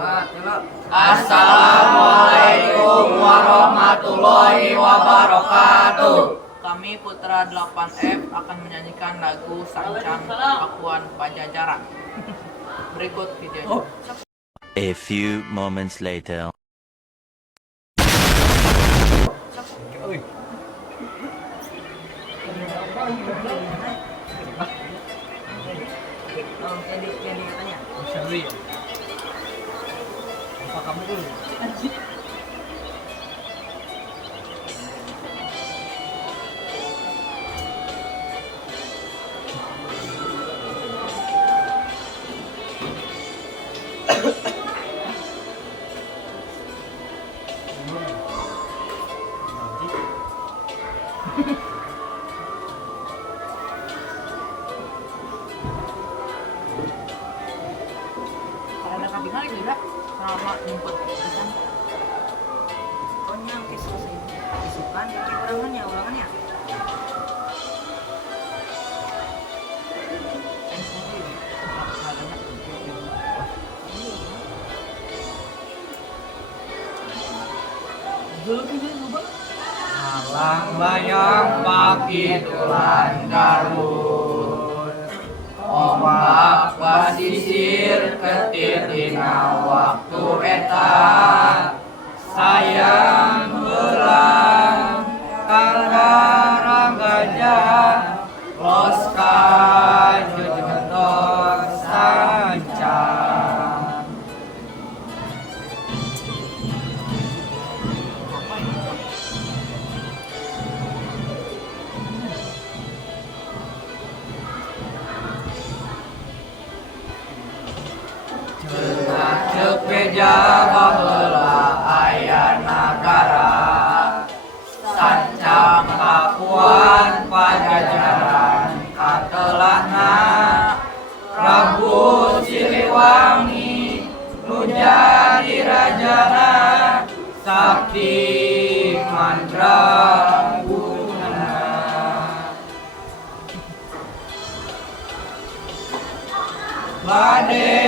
Assalamualaikum warahmatullahi wabarakatuh. Kami Putra 8F akan menyanyikan lagu Sancang Pakuan Pajajaran. Berikut videonya. A few moments later. Jadi katanya. Syarwi. Apa kamu dulu? Ada kabingan juga sama jemput pisang. Pokoknya kisah isukan kayak ulangannya. Alang bayang pakitulan Garut, ombak basisir ketir dina waktu eta, sayang heula kalarang gajah los ka jejetor sancang. Cek beja baheula aya nagara, Sancang Pakuan Pajajaran katelahna, Prabu Siliwangi nu jadi rajana, sakti mandraguna. Bade